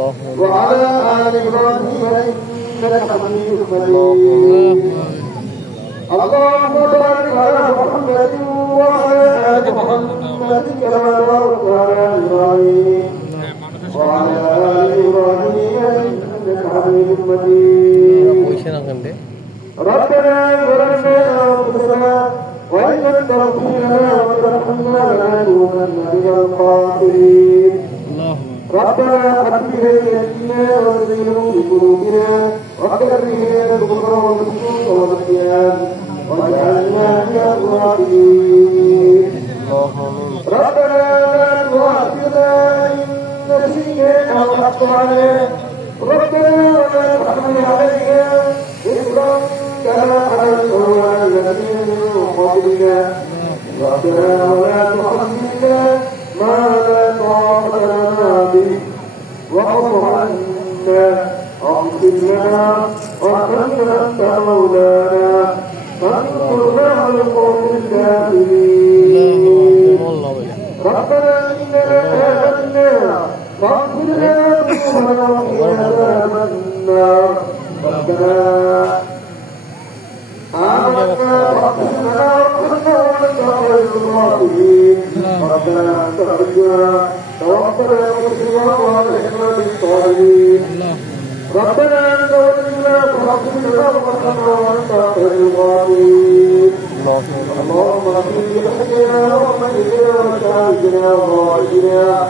وعلى آل إبراهيم إنك حميد مجيد اللهم بارك على محمد وعلى آل محمد كما باركت على إبراهيم وعلى آل إبراهيم إنك حميد مجيد ربنا ظلمنا أنفسنا وإن لم تغفر لنا وترحمنا لنكونن من الخاسرين ربنا حبب إلينا وزينه بقلوبنا وكره إلينا الكفر والفسوق والعصيان واجعلنا من الراشدين ربنا لا تؤاخذنا إن نسينا أو أخطأنا ربنا ولا تحمل علينا إصرا كما حملته على الذين من قبلنا ربنا ولا تحملنا ما لا طاقة لنا به واعف عنا واغفر لنا وارحمنا أنت مولانا فانصرنا على القوم الكافرين ربنا إننا آمنا فاغفر لنا ذنوبنا وقنا عذاب النار ربنا آمنا فاغفر لنا وارحمنا وأنت خير الراحمين ربنا أنت ربنا توفنا مسلما وألحقنا بالصالحين ربنا أنت ولينا فاغفر لنا وارحمنا وأنت خير الراحمين اللهم اغفر لحينا وميتنا وشاهدنا وغائبنا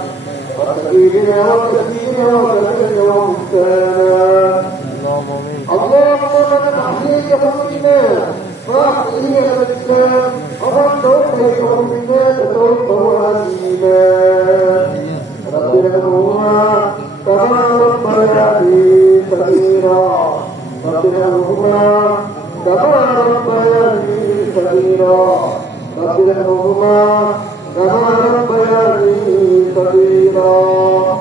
وسبيلنا وسبيلنا وسبيلنا ومحسنا اللهم من أحييك فمنا فأحيي الإسلام ومن توفيك فمنا فتوفه على الإيمان رب ارحمهما كما ربياني صغيرا رب ارحمهما كما ربياني صغيرا رب ارحمهما كما ربياني صغيرا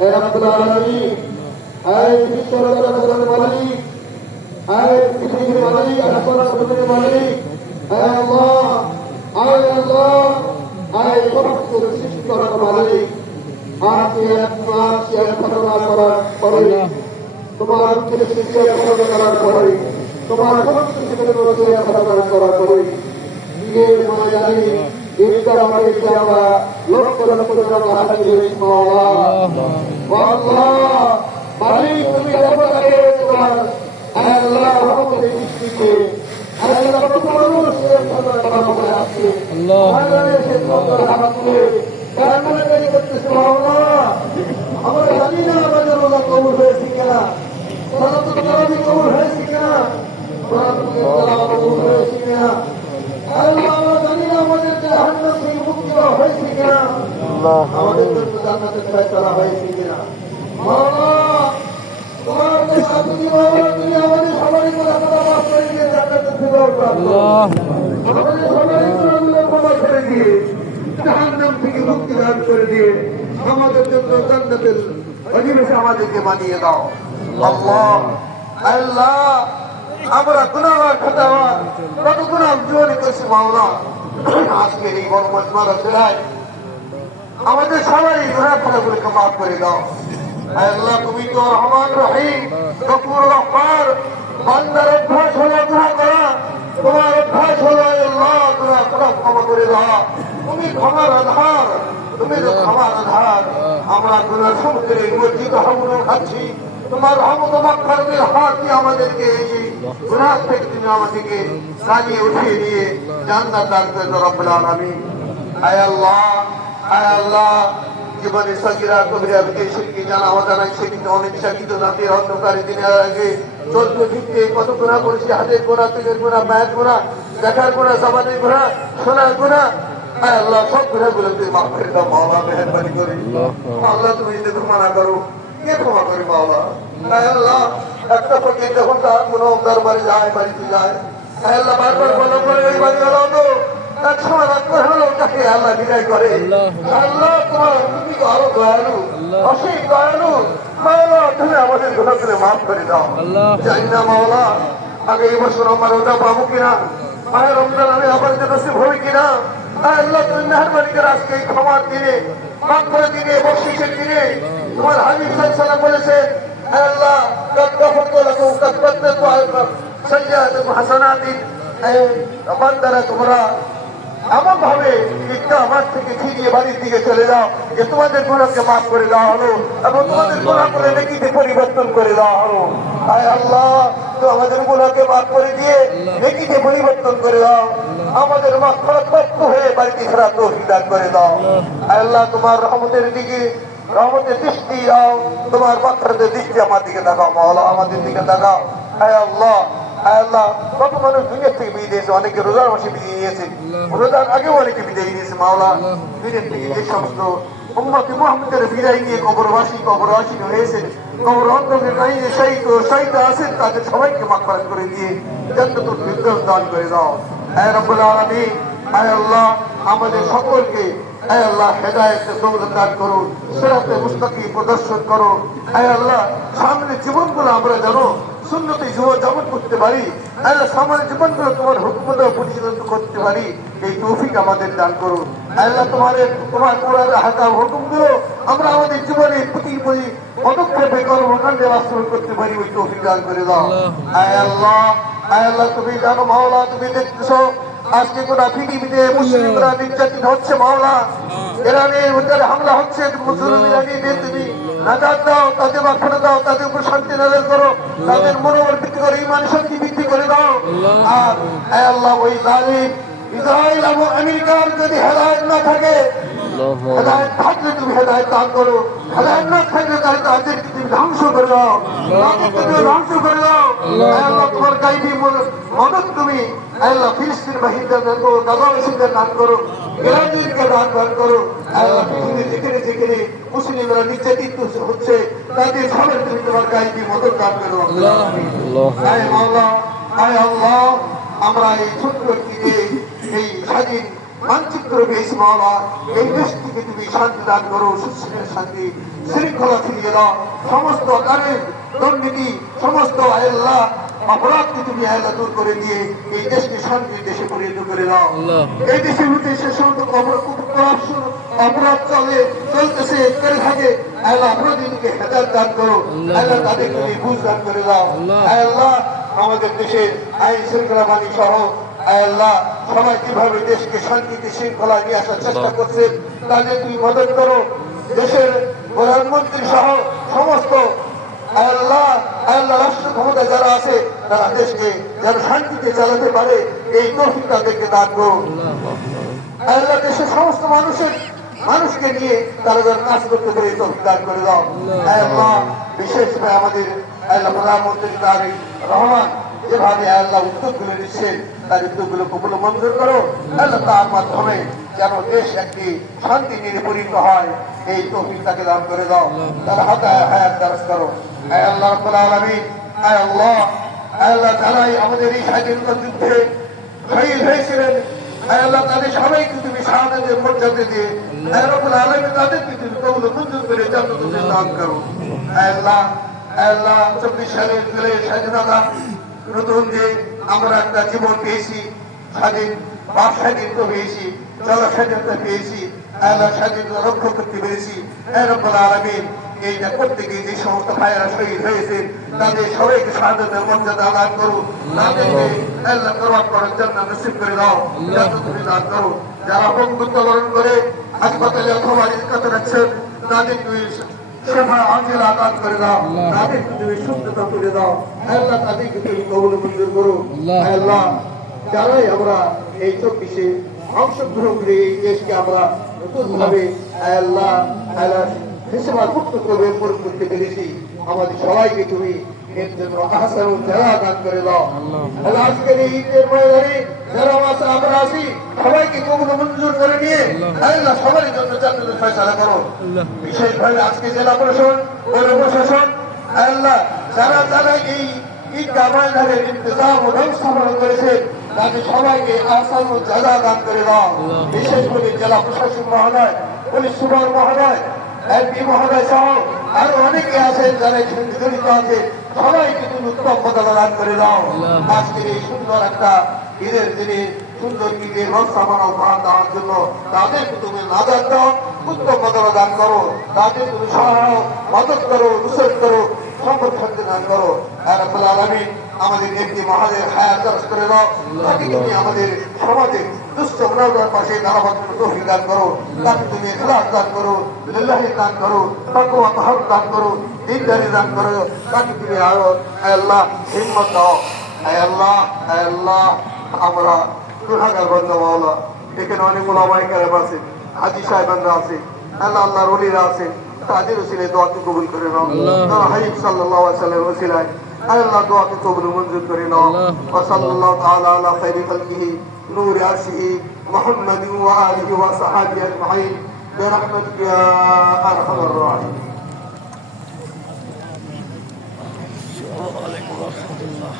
يا رب العالمين آئے بشر رسول مالک آئے بشر مالک اکبر رسول مالک اے اللہ آئے وقت رسول مالک آپ کے فتنہ کرا پڑے تمہارا کے سچے کرا پڑے تمہارا وقت سے فتنہ کرا پڑے یہ ماجانی ایک کا ہمارے کیا لوگ پر حاضر مولا والله مالك তুমি যখন আগে তোমার আল্লাহ রহমতের দৃষ্টিতে আল্লাহ মানুষের কথা বলে আসছে আল্লাহ এসে তোমার হাতে কারণে তৈরি করতেছে আল্লাহ আমরা জানি না আমাদের রোজা কবুল হয়েছে কিনা সালাত তারাবি কবুল হয়েছে কিনা সালাত কবুল হয়েছে কিনা আল্লাহ আমরা জানি না আমাদের জাহান্নাম থেকে মুক্তি হয়েছে কিনা আল্লাহ আমাদের জন্য জান্নাতের ফয়সালা হয়েছে কিনা আল্লাহ তোমার সাথে তুমি আমাদের সবারই করে মাফ করে দিয়ে জান্নাতে ফেরাও আল্লাহ আমাদের সবারই করে ক্ষমা করে দিয়ে জাহান্নাম থেকে মুক্তি দান করে দিয়ে আমাদের জন্য জান্নাতের অধিবেশে আমাদেরকে বানিয়ে দাও আল্লাহ আল্লাহ আমরা গুনাহগার খতাওয়ার কত গুনাহ জীবনে করেছি মাওলা আজকের এই বড় মজমা রচনায় আমাদের সবারই গুনাহ খাতাগুলোকে মাফ করে দাও আল্লাহ তুমি তো রহমান রহিম গফুর গফফার বান্দার অভ্যাস হলো গুনাহ করা তোমার অভ্যাস হলো আল্লাহ গুনাহ ক্ষমা করে দাও তুমি ক্ষমার আধার তুমি তো ক্ষমার আধার আমরা গুনাহ সমুদ্রে মজ্জিদ হামুন খাচ্ছি তোমার রহমত মাগফিরাতের হাত দিয়ে আমাদেরকে এই গুনাহ থেকে তুমি আমাদেরকে কাটিয়ে উঠিয়ে দিয়ে জান্নাত দান করে দাও রব্বুল আলামিন আয় আল্লাহ জীবনে সগীরা কবিরা বিদেশকে জানা অজানা শিক্ষিত অনিচ্ছাকৃত জাতির অন্ধকারী দিনের আগে চলতে ফিরতে কত গুনাহ করেছি হাতের গুনাহ পেটের গুনাহ পায়ের গুনাহ দেখার গুনাহ জবানের গুনাহ শোনার গুনাহ আয় আল্লাহ সব গুনাহগুলো তুমি মাফ করে দাও মাওলা মেহেরবানি করে আল্লাহ তুমি যদি মানা করো কে ক্ষমা করে মাওলা আয় আল্লাহ একটা ফকির যখন তার কোনো দরবারে যায় বাড়িতে যায় আয় আল্লাহ বারবার বলা করে ওই বাড়ি হলো তো আল্লাহ বিদায় করে আল্লাহ তুমি আরো দয়ালু অসীম দয়ালু মাওলা তুমি আমাদের গুনাহগুলো মাফ করে দাও জানি না মাওলা আগে এই বছর আমার রোজা পাবো কিনা মায়ের রমজান আমি আমার জন্য নসিব হবে কিনা আল্লাহ তুমি মেহেরবানি করে আজকে এই ক্ষমার দিনে মাগফিরাতের দিনে বখশিশের দিনে তোমার হাবিব সাল্লাল্লাহু বলেছেন, হে আল্লাহ কাদ গফরতু লাকুম কাদ বাদদাতু আলাইকুম সাইয়্যাতুকুম হাসানাতিন। এই বান্দারা তোমরা এমন ভাবে একটা আমার থেকে ফিরিয়ে বাড়ির দিকে চলে যাও যে তোমাদের গুনাহকে মাফ করে দেওয়া হলো এবং তোমাদের গুনাহ করে নেকিতে পরিবর্তন করে দেওয়া হলো। আয় আল্লাহ, তো আমাদের গুনাহকে মাফ করে দিয়ে নেকিতে পরিবর্তন করে দাও, আমাদের মাগফিরাত প্রাপ্ত হয়ে বাড়িতে ফেরার তৌফিক দান করে দাও। আয় আল্লাহ, তোমার রহমতের দিকে রহমতের দৃষ্টি দাও, তোমার মাগফিরাতের দৃষ্টি আমার দিকে তাকাও মাওলা, আমাদের দিকে তাকাও। আয় আল্লাহ, আয় আল্লাহ, কত মানুষ দুনিয়া থেকে বিদায় দিয়েছে, অনেকে রোজার মাসে বিদায় নিয়েছে, রোজার আগেও অনেকে বিদায় নিয়েছে মাওলা। দুনিয়া থেকে যে সমস্ত উম্মতে মুহাম্মদের বিদায় নিয়ে কবরবাসী হয়েছে, কবর অন্ধকারে কাহিনী শহীদ আছেন, তাদের সবাইকে মাগফিরাত করে দিয়ে জান্নাতুল ফিরদাউস দান করে দাও। হে রব্বুল আলামিন, আয় আল্লাহ, আমাদের সকলকে আয় আল্লাহ হেদায়েতের দৌলত দান করুন, সিরাতে মুস্তাকিম প্রদর্শন করো। আয় আল্লাহ, সামনে জীবনগুলো আমরা জানো সুন্নতে জীবন করতে পারি, আল্লাহ সামনে জীবনগুলো তোমার হুকুমত পরিচালিত করতে পারি, এই তৌফিক আমাদের দান করুন। আল্লাহ, তোমার কোরআনের হাকাম হুকুমগুলো আমরা আমাদের জীবনে প্রতি পদক্ষেপে কর্মকাণ্ডে বাস্তবায়ন করতে পারি, ওই তৌফিক দান করে দাও। আয় আল্লাহ, আয় আল্লাহ, তুমি জানো মাওলা, তুমি দেখতেছো আজকে গোটা পৃথিবীতে মুসলিমরা নির্যাতিত হচ্ছে মাওলা, ইরানের ভিতরে হামলা হচ্ছে, মুসলিমরা নিয়ে তুমি নাজাত দাও, তাদের মাগফিরাত দাও, তাদের উপর শান্তি নাযিল করো, তাদের মনোবল বৃদ্ধি করে ইমান শক্তি বৃদ্ধি করে দাও। আর হে আল্লাহ, ওই জালিম ইসরায়েল এবং আমেরিকার যদি হেদায়েত না থাকে, হেদায়েত থাকলে তুমি হেদায়েত দান করো, হেদায়েত না থাকলে তাদেরকে তুমি ধ্বংস করে দাও, তাদেরকে তুমি ধ্বংস করে দাও। হে আল্লাহ, তোমার গাইবী মদত তুমি আল্লাহ ফিলিস্তিন বাহিনীদের দান করো, গাজাবাসীদের দান করো, ইরানিদেরকে দান করো। আল্লাহ, পৃথিবীর যেখানে যেখানে মুসলিমরা নির্যাতিত হচ্ছে তাদের সবাই তুমি তোমার গাইবী মদত দান করো। আয় আল্লাহ, আয় আল্লাহ, আমরা এই ছোট্ট দিকে এই স্বাধীন মানচিত্র পেয়েছি মাওলা, এই দেশটিকে তুমি শান্তি দান করো, সুস্থির শান্তি শৃঙ্খলা ফিরিয়ে দাও, সমস্ত কারের দুর্নীতি সমস্ত আল্লাহ অপরাধকে তুমি আল্লাহ দূর করে দিয়ে এই দেশকে শান্তির দেশে পরিণত করে দাও। এই দেশের মধ্যে সে সমস্ত অপরাধ চলতেছে করে থাকে, আল্লাহ অপরাধীকে হেদায়েত দান করো, আল্লাহ তাদেরকে তুমি বুঝ দান করে দাও। আল্লাহ, আমাদের দেশের আইন শৃঙ্খলা বাহিনী সহ আল্লাহ সবাই কিভাবে দেশকে শান্তিতে শৃঙ্খলা নিয়ে আসার চেষ্টা করছে, তাদের তুমি মদত করো। দেশের প্রধানমন্ত্রী সহ সমস্ত আল্লাহ আল্লাহ রাষ্ট্র ক্ষমতা যারা আছে তারা দেশকে যারা শান্তিতে চালাতে পারে, এই তৌফিক তাদেরকে দান করো। আল্লাহ, দেশের সমস্ত মানুষকে নিয়ে তারা যারা কাজ করতে পারে তৌফিক দান করে দাও। আল্লাহ, বিশেষভাবে আমাদের আল্লাহ প্রধানমন্ত্রী তারেক রহমান যেভাবে আল্লাহ উদ্যোগগুলো নিচ্ছেন, তার উদ্যোগগুলো কবুল মঞ্জুর করো। আল্লাহ, তার মাধ্যমে যেন দেশ একটি শান্তি নির্ভরিত হয়, এই তৌফিক তাকে দান করে দাও, তার হাতে হায়াত দারাজ করো। আয় আল্লাহ রাব্বুল আলামিন, আয় আল্লাহ, আয় আল্লাহ, যারাই আমাদের এই স্বাধীনতা যুদ্ধে শহীদ হয়েছিলেন, আয় আল্লাহ, তাদের সবাইকে তুমি শাহাদাতের মর্যাদা দিয়ে আয় রাব্বুল আলামিন তাদেরকে তুমি কবুল মঞ্জুর করে জান্নাতুল দান করো। আয় আল্লাহ, আয় আল্লাহ, 24 সালের জুলাই স্বাধীনতা নতুন যে আমরা একটা জীবন পেয়েছি, স্বাধীন বাক স্বাধীনতা পেয়েছি, চলার স্বাধীনতা পেয়েছি, আল্লাহ স্বাধীনতা রক্ষা করতে পেরেছি। হে রব্বুল আলামিন, এইটা করতে গিয়ে যে সমস্ত ভাইয়েরা শহীদ হয়েছেন তাদের সবাইকে শাহাদাতের মর্যাদা দান করো, তাদেরকে আল্লাহ করওয়াত করার জন্য নসিব করে দাও, জান্নাতুল দান করো। যারা বন্ধুত্ব বরণ করে হাসপাতালে অথবা ইসকাতে রাখছেন তাদের তুমি সেবা আঞ্জলা দান করে দাও, তাদেরকে তুমি সুস্থতা করে দাও। আল্লাহ, তাদেরকে তুমি কবুল মঞ্জুর করো। আল্লাহ, যারাই আমরা এই 24-এ অংশগ্রহণ করে এই দেশকে আমরা নতুন ভাবে আল্লাহ আল্লাহ হিসেবা মুক্ত করতে পেরেছি, আমাদের সবাইকে তুমি এর জন্য আহসান যারা দান করে দাও। আল্লাহ, আজকের এই ঈদের ময়দানে যারা আমরা আছি সবাইকে কবুল মঞ্জুর করে নিয়ে আল্লাহ সবার জন্য জান্নাতের ফয়সালা করো। বিশেষভাবে আজকে জেলা প্রশাসন পৌর প্রশাসন আল্লাহ যারা এই ঈদগাহ ময়দানের ইন্তজাম ও ব্যবস্থাপনা করেছে তাদের সবাইকে আহসান ও জাযা দান করে দাও। বিশেষ করে জেলা প্রশাসক মহোদয়, পুলিশ সুপার মহোদয়, এমপি মহোদয় সহ আরো অনেকে আছেন যারা জড়িত আছে, সবাইকে তুমি উত্তম পদক দান করে দাও। আজকের এই সুন্দর একটা ঈদের দিনে সুন্দর নিজের রসামানা উপহার দেওয়ার জন্য তাদেরকে তুমি নাজাত দাও, উত্তম মর্যাদা দান করো, তাদের তুমি সহায় মদত করো, নুসরত করো, সংরক্ষণ দান করো। আর রাব্বুল আলামিন আমাদের একটি মহাদের হায়াত দারাজ করে দাও, তাকে তুমি আমাদের সমাজে দুষ্ট মুনাফার পাশে দাঁড়াবার জন্য তৌফিক দান করো, তাকে তুমি ইখলাস দান করো, লিল্লাহি দান করো, তাকওয়া তাহার দান করো, দিনদারি দান করো, তাকে তুমি আরো আল্লাহ হিম্মত দাও। আল্লাহ আল্লাহ আমরা গুনাহগার বান্দা মাওলা, এখানে অনেক ওলামায়ে কেরাম আছে, হাজী সাহেবানরা আছে, আল্লাহ আল্লাহর ওলিরা আছে, তাদের ওসিলায় দোয়াকে কবুল করে নাও। হাবিব সাল্লাল্লাহু আলাইহি ওয়াসাল্লামের ওসিলায় আল্লাহ দোয়াকে কবুল মঞ্জুর করে নাও। ওয়া সাল্লাল্লাহু তাআলা আলা খায়রি খালকিহি নূরি আরশিহি মুহাম্মাদিন ওয়া আলিহি ওয়া সাহবিহি আজমাইন বিরহমাতিকা ইয়া আরহামার রাহিমিন। আসসালামু আলাইকুম ওয়া রাহমাতুল্লাহ।